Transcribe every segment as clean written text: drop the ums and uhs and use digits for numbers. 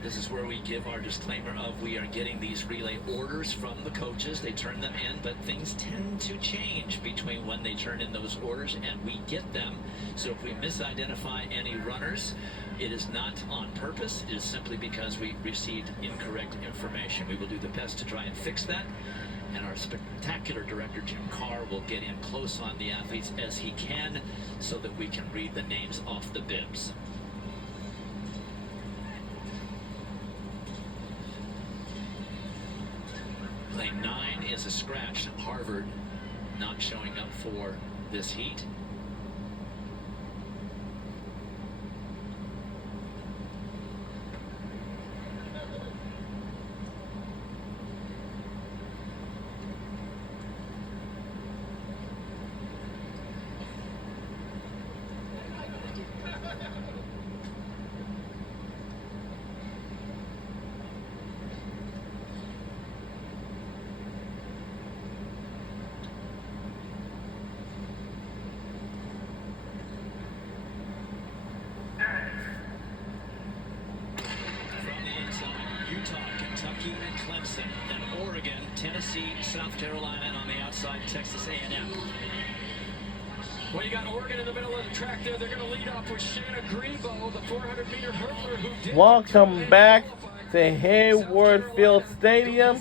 This is where we give our disclaimer of we are getting these relay orders from the coaches. They turn them in, but things tend to change between when they turn in those orders and we get them. So if we misidentify any runners, it is not on purpose. It is simply because we received incorrect information. We will do the best to try and fix that. And our spectacular director, Jim Carr, will get in close on the athletes as he can so that we can read the names off the bibs. Lane 9 is a scratch. Harvard not showing up for this heat. Kentucky and Clemson, then Oregon, Tennessee, South Carolina, and on the outside, Texas A&M. Well, you got Oregon in the middle of the track there. They're going to lead off with Shanna Grebo, the 400-meter hurdler who did. Welcome back to Hayward Field Stadium.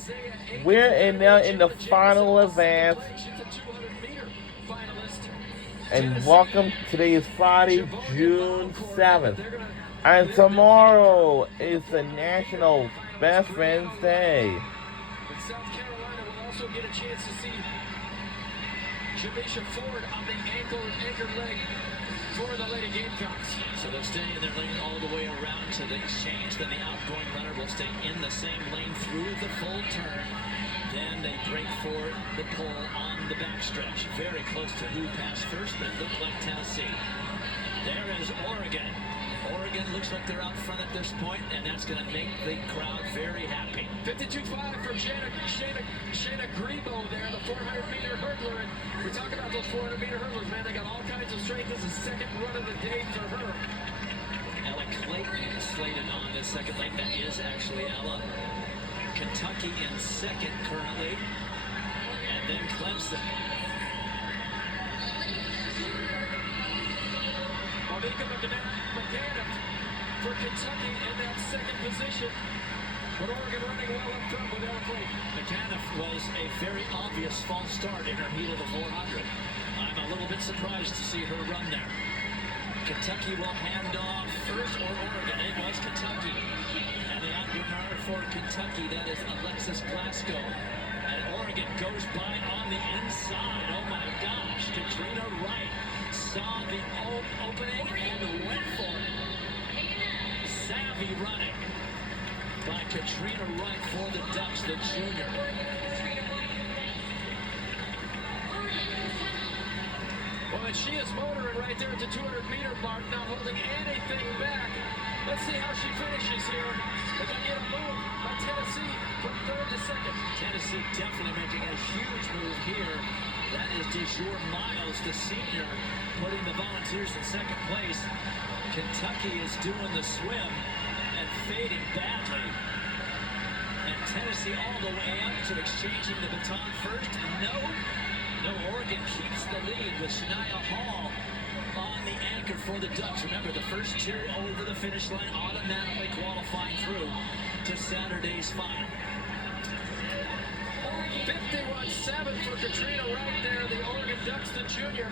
We're now in the final advance. And welcome. Today is Friday, June 7th. And tomorrow is the National Best Friends Day. And South Carolina will also get a chance to see Jamisha Ford on the anchor leg for the Lady Gamecocks. So they'll stay in their lane all the way around to the exchange. Then the outgoing runner will stay in the same lane through the full turn. Then they break for the pole on the backstretch. Very close to who passed first, but it looked like Tennessee. There is Oregon. Oregon looks like they're out front at this point, and that's going to make the crowd very happy. 52.5 from Shanna Grebo there, the 400-meter hurdler. And we talk about those 400-meter hurdlers, man. They got all kinds of strength. This is the second run of the day for her. Ella Clayton is slated on this second lane. That is actually Ella. Kentucky in second currently, and then Clemson. Monica McGann for Kentucky in that second position. But Oregon running well up front with Ella Clayton. McAniff was a very obvious false start in her heat of the 400. I'm a little bit surprised to see her run there. Kentucky will hand off first, or Oregon. It was Kentucky. And the out-runner for Kentucky, that is Alexis Glasgow. And Oregon goes by on the inside. Oh my gosh, Katrina Wright saw the opening and went for it. Savvy running by Katrina Wright for the Ducks, the junior. Well, and she is motoring right there at the 200-meter mark, not holding anything back. Let's see how she finishes here. They're going to get a move by Tennessee from third to second. Tennessee definitely making a huge move here. That is DeJour Miles, the senior, putting the Volunteers in second place. Kentucky is doing the swim and fading badly. And Tennessee all the way up to exchanging the baton first. No, Oregon keeps the lead with Shania Hall on the anchor for the Ducks. Remember, the first two over the finish line automatically qualifying through to Saturday's final. 51.7 for Katrina Wright there, the Oregon Ducks, the junior.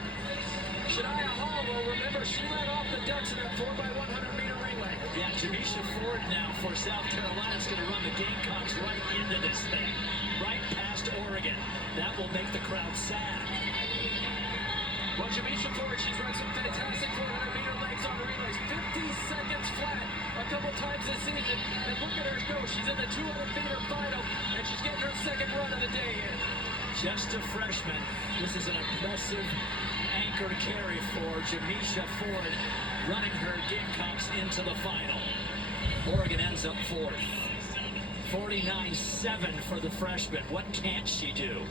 Shania Hall, well, remember, she led off the Ducks in that 4x100-meter relay. Yeah, Jamisha Ford now for South Carolina is going to run the Gamecocks right into this thing, right past Oregon. That will make the crowd sad. Well, Jamisha Ford, she's run some fantastic 400-meter legs on the relays. 50 seconds flat a couple times this season. And look at her go. She's in the 200-meter final, and she's getting her second run of the day in. Just a freshman. This is an impressive anchor carry for Jamisha Ford, running her Gamecocks into the final. Oregon ends up fourth. 49.7 for the freshman. What can't she do?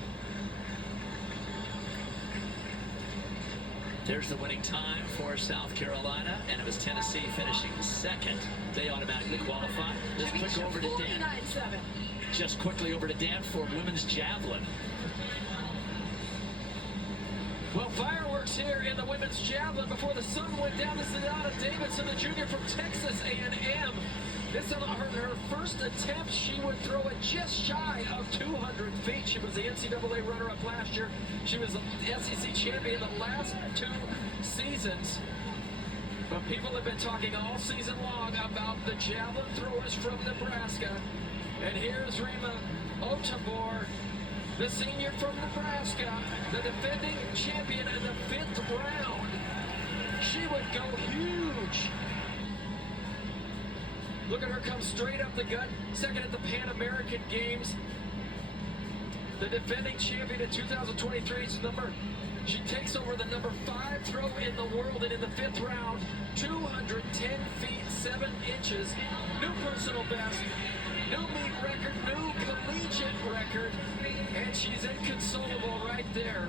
There's the winning time for South Carolina, and it was Tennessee finishing second. They automatically qualify. Just quick over to Dan. Just quickly over to Dan for women's javelin. Well, fireworks here in the women's javelin before the sun went down. This is Anna Davidson, the junior from Texas A&M. This is her first attempt. She would throw it just shy of 200 feet. She was the NCAA runner-up last year. She was the SEC champion the last 2 seasons. But people have been talking all season long about the javelin throwers from Nebraska. And here's Rima Otibor, the senior from Nebraska, the defending champion in the 5th round. She would go huge. Look at her come straight up the gut, second at the Pan American Games. The defending champion in 2023's number. She takes over the number 5 throw in the world, and in the 5th round, 210 feet, 7 inches. New personal best, new meet record, new collegiate record, and she's inconsolable right there.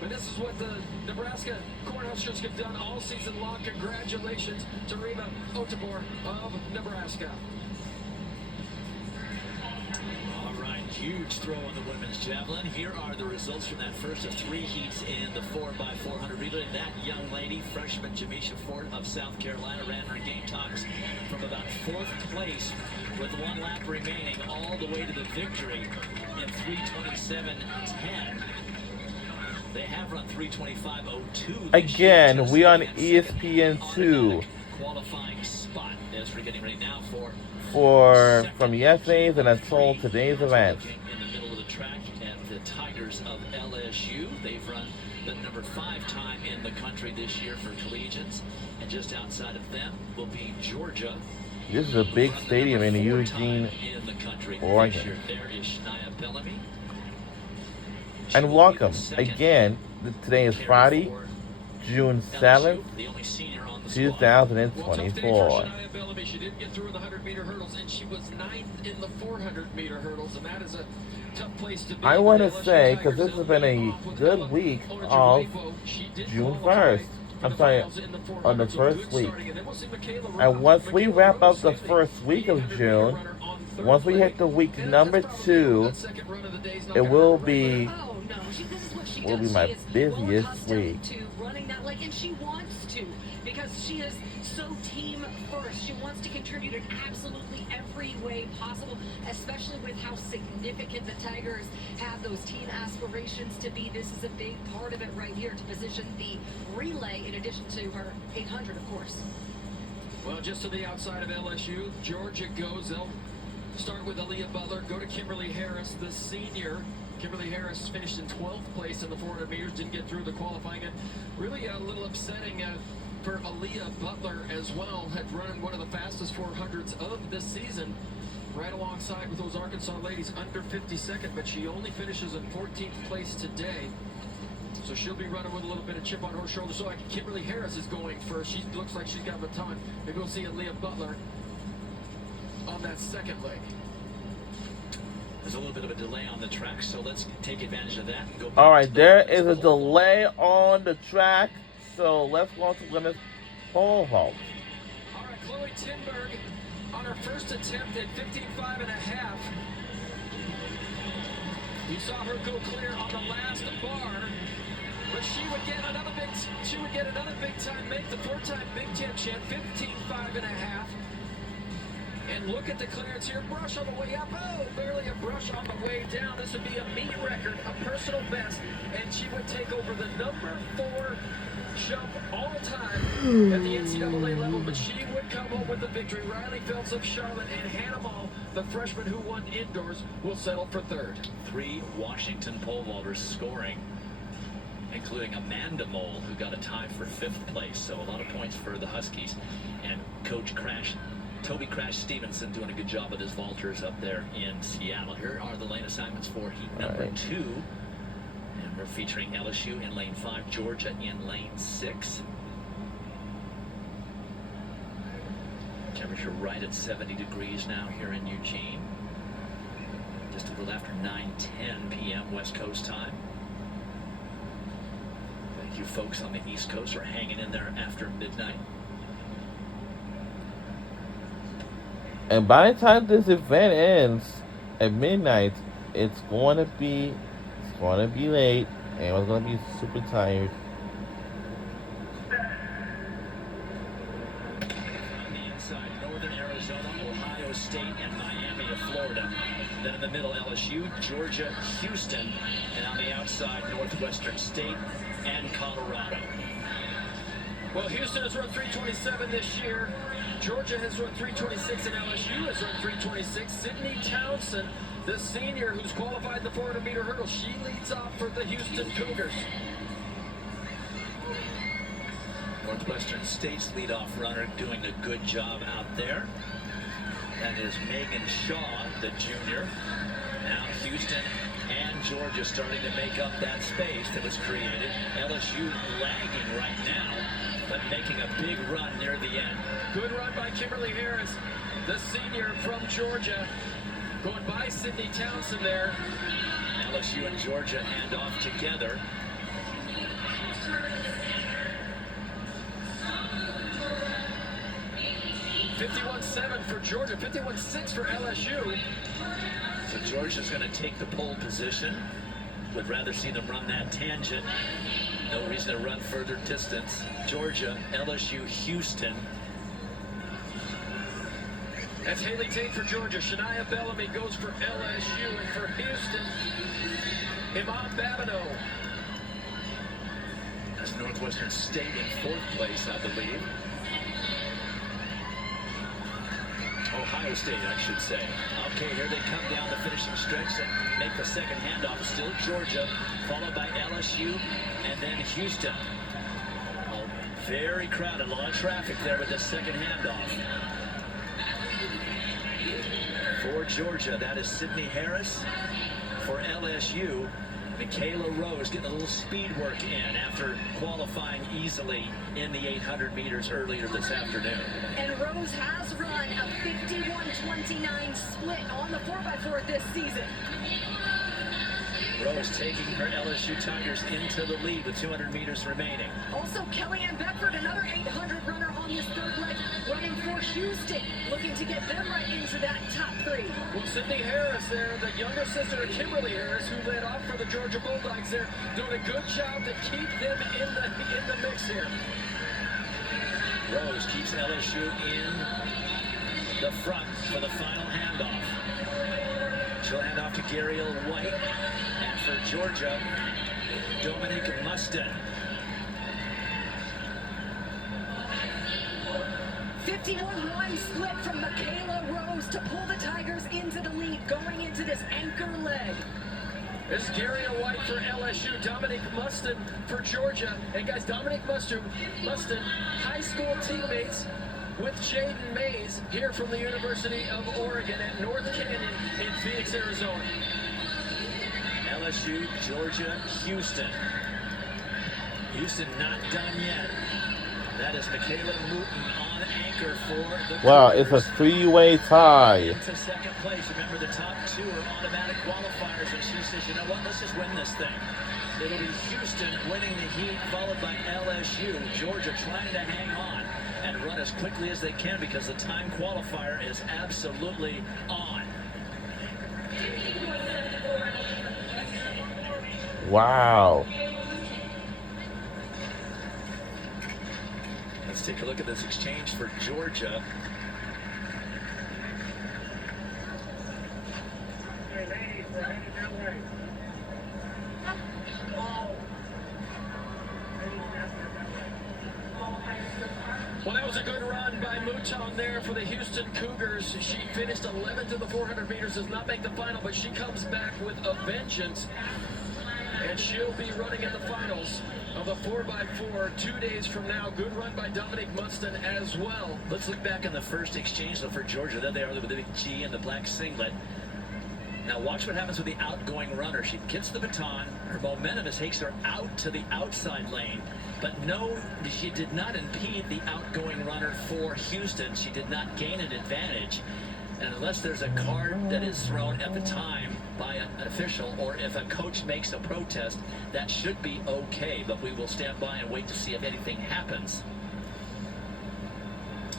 But this is what the Nebraska Cornhuskers have done all season long. Congratulations to Rima Otibor of Nebraska. All right, huge throw on the women's javelin. Here are the results from that first of 3 heats in the 4x400 relay. That young lady, freshman Jamisha Ford of South Carolina, ran her game times from about 4th place with 1 lap remaining all the way to the victory in 3:27.10. They have run 3:25.02. Again, we on ESPN2 qualifying spot as we're getting ready now from yesterday's and that's all today's events. In the middle of the track at the Tigers of LSU. They've run the number 5 time in the country this year for collegiates, and just outside of them will be Georgia. This is a big stadium in Eugene, Oregon. There is Shania Bellamy. And welcome again. Today is Friday, June 7th, 2024. She didn't get through the 100-meter hurdles, and she was 9th in the 400-meter hurdles, and that is a tough place to be. I want to say, because this has been a good week of June 1st. I'm sorry, on the first week. And once we wrap up the first week of June, once we hit the week number 2, it will be my busiest week. Running that leg, and she wants to, because she is so team first. She wants to contribute in absolutely every way possible, especially with how significant the Tigers have those team aspirations to be. This is a big part of it right here, to position the relay in addition to her 800, of course. Well, just to the outside of LSU, Georgia goes. They'll start with Aaliyah Butler, go to Kimberly Harris, the senior. Kimberly Harris finished in 12th place in the 400 meters, didn't get through the qualifying. And really a little upsetting for Aaliyah Butler as well. Had run one of the fastest 400s of this season, right alongside with those Arkansas ladies, under 52nd, but she only finishes in 14th place today. So she'll be running with a little bit of chip on her shoulder. So like Kimberly Harris is going first. She looks like she's got a baton. Maybe we'll see Aaliyah Butler on that second leg. There's a little bit of a delay on the track, so let's take advantage of that and go back. All right, there is a delay on the track, so let's go on to women's pole vault. All right, Chloe Tinberg on her first attempt at 15.5 and a half. You saw her go clear on the last bar, but she would get another big time make, the 4-time Big Ten champ, 15.5 and a half. And look at the clearance here. Brush on the way up. Oh, barely a brush on the way down. This would be a meet record, a personal best. And she would take over the number 4 jump all time at the NCAA level. But she would come home with the victory. Riley Phelps of Charlotte and Hannah Mall, the freshman who won indoors, will settle for 3rd. 3 Washington pole vaulters scoring, including Amanda Mole, who got a tie for 5th place. So a lot of points for the Huskies. And Coach Toby Crash Stevenson doing a good job with his vaulters up there in Seattle. Here are the lane assignments for heat number 2. And we're featuring LSU in lane 5, Georgia in lane 6. Temperature right at 70 degrees now here in Eugene. Just a little after 9:10 p.m. West Coast time. You folks on the East Coast are hanging in there after midnight. And by the time this event ends at midnight, it's going to be late, and everyone's going to be super tired. On the inside, Northern Arizona, Ohio State, and Miami of Florida. Then in the middle, LSU, Georgia, Houston, and on the outside, Northwestern State and Colorado. Well, Houston has run 3:27 this year. Georgia has run 3:26, and LSU has run 3:26. Sydney Townsend, the senior who's qualified in the 400-meter hurdle, she leads off for the Houston Cougars. Northwestern State's leadoff runner doing a good job out there. That is Megan Shaw, the junior. Now Houston and Georgia starting to make up that space that was created. LSU lagging right now, but making a big run near the end. Good run by Kimberly Harris, the senior from Georgia, going by Sydney Townsend there. LSU and Georgia hand off together. .51.7 for Georgia, 51.6 for LSU. So Georgia's going to take the pole position. Would rather see them run that tangent. No reason to run further distance. Georgia, LSU, Houston. That's Haley Tate for Georgia. Shania Bellamy goes for LSU, and for Houston, Iman Babineau. That's Northwestern State in 4th place, I believe. Ohio State, I should say. Okay, here they come down the finishing stretch and make the second handoff. Still Georgia, followed by LSU, and then Houston. Oh, very crowded, a lot of traffic there with the second handoff. For Georgia, that is Sydney Harris. For LSU, Michaela Rose getting a little speed work in after qualifying easily in the 800 meters earlier this afternoon. And Rose has run a 51-29 split on the 4x4 this season. Rose taking her LSU Tigers into the lead with 200 meters remaining. Also, Kellyanne Beckford, another 800 runner on this third leg, running for Houston, looking to get them right into that top 3. Well, Sydney Harris there, the younger sister of Kimberly Harris, who led off for the Georgia Bulldogs there, doing a good job to keep them in the mix here. Rose keeps LSU in the front for the final handoff. She'll hand off to Gariel White. And for Georgia, Dominique Mustin. 51-1 split from Michaela Rose to pull the Tigers into the lead going into this anchor leg. This is Gariel White for LSU, Dominique Mustin for Georgia. And guys, Dominique Mustin, high school teammates with Jaden Mays here from the University of Oregon at North Canyon in Phoenix, Arizona. LSU, Georgia, Houston. Houston not done yet. That is Michaela Mouton on anchor for the Wow, it's a 3-way tie. Into second place. Remember, the top 2 are automatic qualifiers, and she says, you know what, let's just win this thing. It'll be Houston winning the heat, followed by LSU. Georgia trying to hang on and run as quickly as they can because the time qualifier is absolutely on. Wow. Let's take a look at this exchange for Georgia. Well, that was a good run by Mouton there for the Houston Cougars. She finished 11th in the 400 meters, does not make the final, but she comes back with a vengeance. And she'll be running in the finals of the 4x4 2 days from now. Good run by Dominique Mustin as well. Let's look back on the first exchange for Georgia. There they are with the big G and the black singlet. Now watch what happens with the outgoing runner. She gets the baton. Her momentum takes her out to the outside lane. But no, she did not impede the outgoing runner for Houston. She did not gain an advantage. And unless there's a card that is thrown at the time by an official, or if a coach makes a protest, that should be okay. But we will stand by and wait to see if anything happens.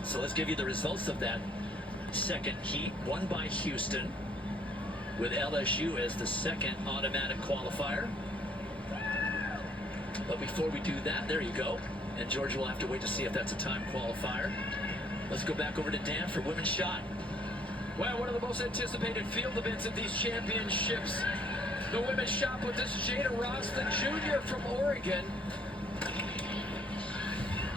So let's give you the results of that second heat, won by Houston, with LSU as the second automatic qualifier. But before we do that, there you go. And Georgia will have to wait to see if that's a time qualifier. Let's go back over to Dan for women's shot. Well, one of the most anticipated field events at these championships. The women's shot with this Jada Ross, the junior from Oregon.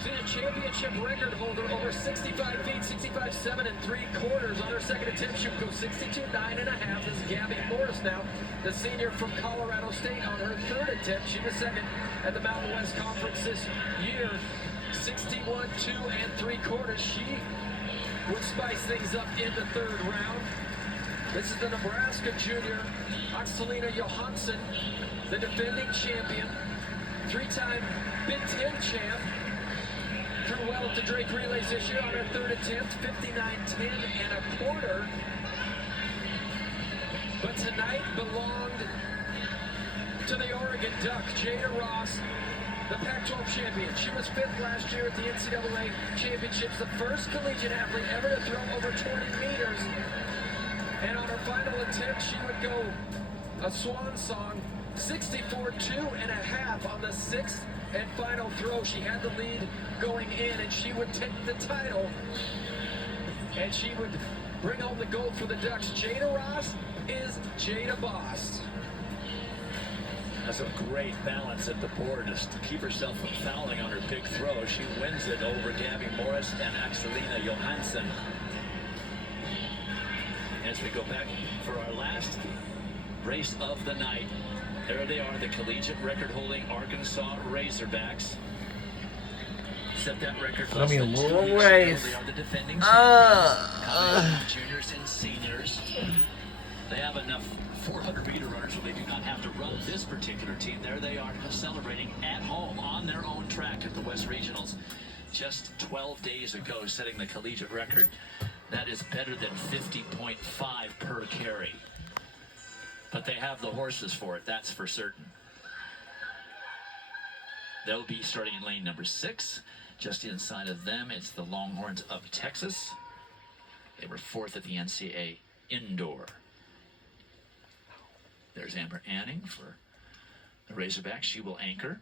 She's a championship record holder, over 65 feet, 65.7 and 3/4. On her second attempt, she would go 62.9 1/2. This is Gabby Morris now, the senior from Colorado State. On her third attempt, she was second at the Mountain West Conference this year. 61.2 and 3/4. She would spice things up in the third round. This is the Nebraska junior, Axelina Johansson, the defending champion, three-time Big Ten champ. Threw well at the Drake Relays this year on her third attempt, 59.10 1/4. But tonight belonged to the Oregon Duck, Jada Ross, the Pac-12 champion. She was fifth last year at the NCAA championships, the first collegiate athlete ever to throw over 20 meters. And on her final attempt, she would go a swan song, 64.2 1/2 on the sixth and final throw. She had the lead going in, and she would take the title. And she would bring home the gold for the Ducks. Jada Ross is Jada Boss. That's a great balance at the board just to keep herself from fouling on her big throw. She wins it over Gabby Morris and Axelina Johansson. As we go back for our last race of the night, there they are, the collegiate record-holding Arkansas Razorbacks. Set that record less than 2 little weeks race. ago. They are the defending champions. Juniors and seniors. They have enough 400-meter runners where they do not have to run this particular team. There they are celebrating at home on their own track at the West Regionals just 12 days ago, setting the collegiate record. That is better than 50.5 per carry. But they have the horses for it, that's for certain. They'll be starting in lane number 6. Just inside of them, it's the Longhorns of Texas. They were 4th at the NCAA Indoor. There's Amber Anning for the Razorbacks. She will anchor.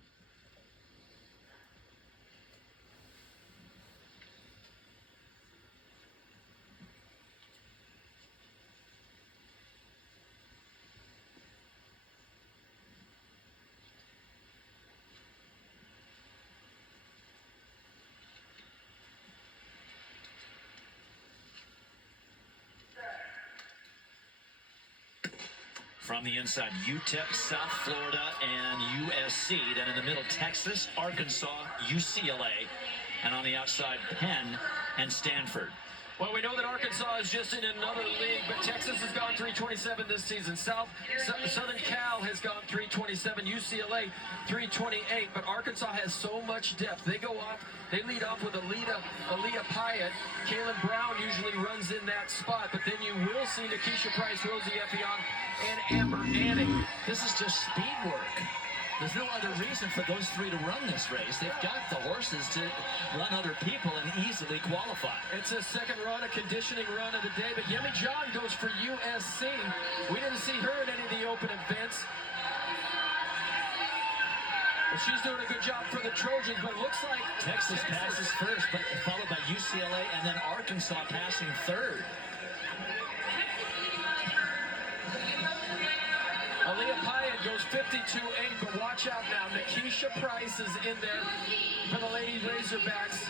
From the inside, UTEP, South Florida, and USC. Then in the middle, Texas, Arkansas, UCLA. And on the outside, Penn and Stanford. Well, we know that Arkansas is just in another league, but Texas has gone 327 this season. Southern Cal has gone 327, UCLA 328, but Arkansas has so much depth. They lead off with Aaliyah Pyatt. Kaylin Brown usually runs in that spot, but then you will see Nikisha Price, Rosie Effiong, and Amber Anning. This is just speed work. There's no other reason for those three to run this race. They've got the horses to run other people and easily qualify. It's a second run, a conditioning run of the day, but Yemi John goes for USC. We didn't see her in any of the open events. But she's doing a good job for the Trojans, but it looks like Texas passes first, but followed by UCLA, and then Arkansas passing third. Aaliyah Pyatt goes 52.8, but watch out now. Nikisha Price is in there for the Lady Razorbacks.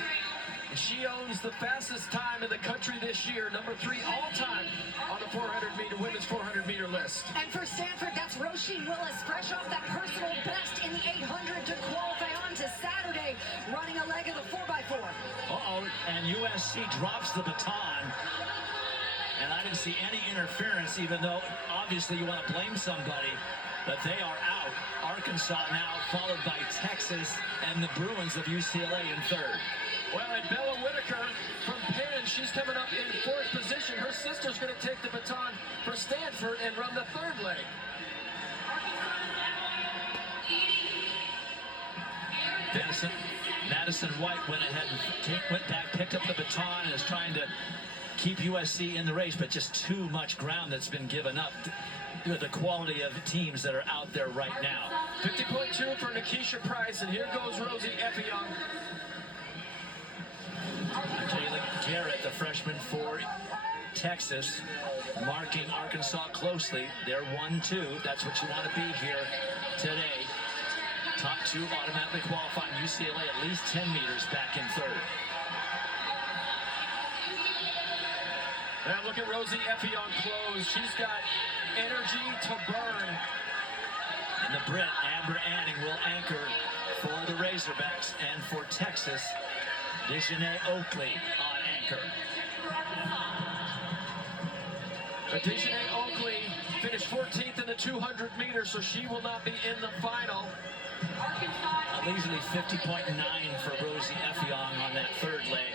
She owns the fastest time in the country this year, number 3 all-time on the 400-meter women's 400-meter list. And for Stanford, that's Roisin Willis, fresh off that personal best in the 800 to qualify on to Saturday, running a leg of the 4x4. Uh-oh, and USC drops the baton. And I didn't see any interference, even though obviously you want to blame somebody. But they are out. Arkansas now followed by Texas and the Bruins of UCLA in third. Well, and Bella Whitaker from Penn, she's coming up in fourth position. Her sister's going to take the baton for Stanford and run the third leg. Madison White went ahead and went back, picked up the baton, and is trying to keep USC in the race, but just too much ground that's been given up with the quality of teams that are out there right now. 50.2 for Nikisha Price, and here goes Rosie Effiong. Jayla Garrett, the freshman for Texas, marking Arkansas closely. They're 1-2. That's what you want to be here today. Top two automatically qualifying. UCLA at least 10 meters back in third. Now look at Rosie Effiong close. She's got energy to burn. And the Brit, Amber Anning, will anchor for the Razorbacks, and for Texas, Dejanay Oakley on anchor. But Dejanay Oakley finished 14th in the 200 meters, so she will not be in the final. A leisurely 50.9 for Rosie Effiong on that third leg.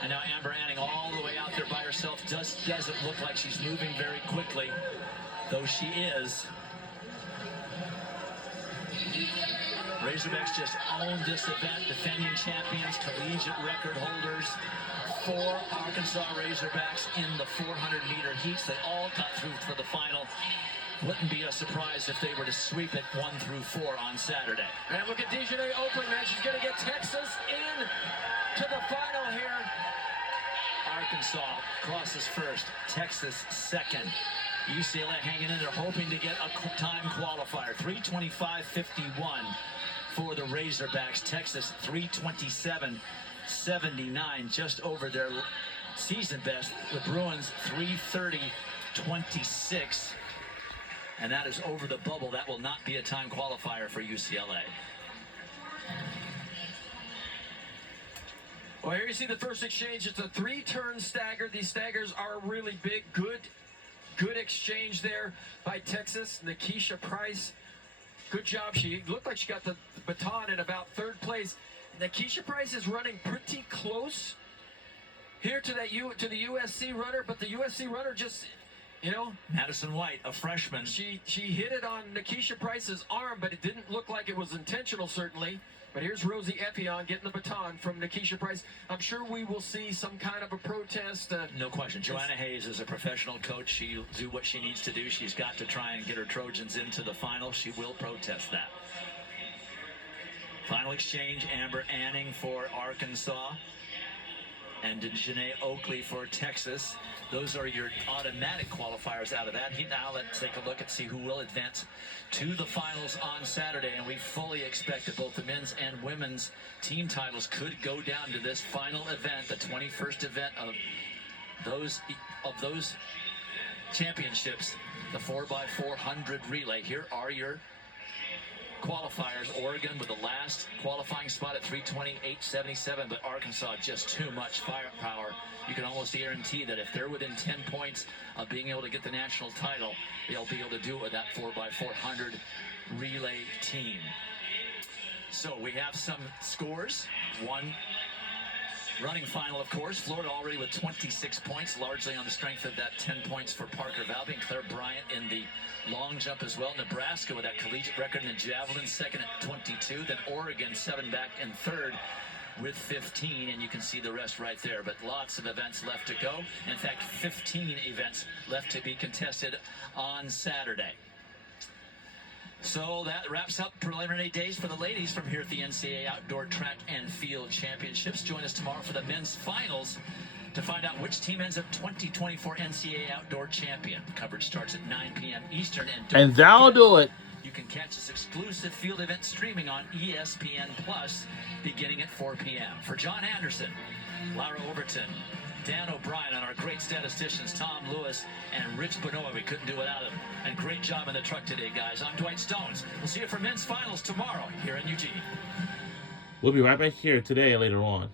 And now Amber Anning all the way out there by herself. Just doesn't look like she's moving very quickly, though she is. Razorbacks just own this event, defending champions, collegiate record holders. 4 Arkansas Razorbacks in the 400-meter heats. They all got through for the final. Wouldn't be a surprise if they were to sweep it 1 through 4 on Saturday. And look at Dejanay Oakley, man. She's going to get Texas in to the final here. Arkansas crosses first, Texas second. UCLA hanging in there, hoping to get a time qualifier. 3:25.51 for the Razorbacks. Texas 3:27.79, just over their season best. The Bruins 3:30.26, and that is over the bubble. That will not be a time qualifier for UCLA. Well, here you see the first exchange. It's a 3-turn stagger. These staggers are really big. Good exchange there by Texas. Nikisha Price, good job. She looked like she got the baton in about third place. Nikisha Price is running pretty close here to the USC runner, but the USC runner just, Madison White, a freshman. She hit it on Nikisha Price's arm, but it didn't look like it was intentional, certainly. But here's Rosie Effiong getting the baton from Nikisha Price. I'm sure we will see some kind of a protest. No question. Joanna Hayes is a professional coach. She'll do what she needs to do. She's got to try and get her Trojans into the final. She will protest that. Final exchange, Amber Anning for Arkansas and Dejanay Oakley for Texas. Those are your automatic qualifiers out of that. Now let's take a look and see who will advance to the finals on Saturday. And we fully expect that both the men's and women's team titles could go down to this final event, the 21st event of those championships, the 4x400 relay. Here are your qualifiers. Oregon with the last qualifying spot at 3:28.77, but Arkansas just too much firepower. You can almost guarantee that if they're within 10 points of being able to get the national title, they'll be able to do it with that 4x400 relay team. So we have some scores. One running final, of course. Florida already with 26 points, largely on the strength of that 10 points for Parker Valby and Claire Bryant in the long jump as well. Nebraska with that collegiate record in the javelin, second at 22. Then Oregon, 7 back in third with 15, and you can see the rest right there. But lots of events left to go. In fact, 15 events left to be contested on Saturday. So that wraps up preliminary days for the ladies from here at the NCAA Outdoor Track and Field Championships. Join us tomorrow for the men's finals to find out which team ends up 2024 NCAA Outdoor Champion. Coverage starts at 9 p.m. Eastern. And that'll do it. You can catch this exclusive field event streaming on ESPN Plus beginning at 4 p.m. For John Anderson, Lara Overton, Dan O'Brien, and our great statisticians, Tom Lewis and Rich Benoit. We couldn't do without them. And great job in the truck today, guys. I'm Dwight Stones. We'll see you for men's finals tomorrow here in Eugene. We'll be right back here today and later on.